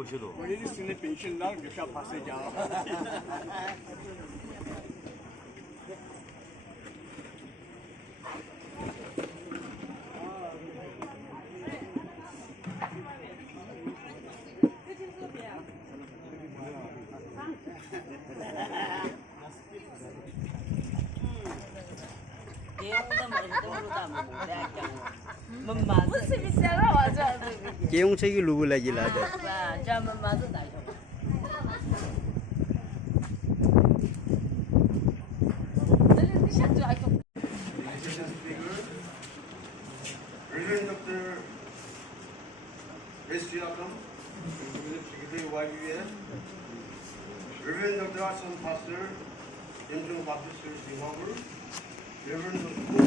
我晓得。我这是那本身那就想怕谁家。केहूं लुबु लागिला Reverend Dr. S. Yakam, Secretary YUS, Reverend Dr. Asan Pastor, Yonjong Baptist Church, Singapore, Reverend Dr.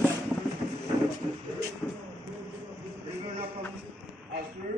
Reverend Yakam Pastor,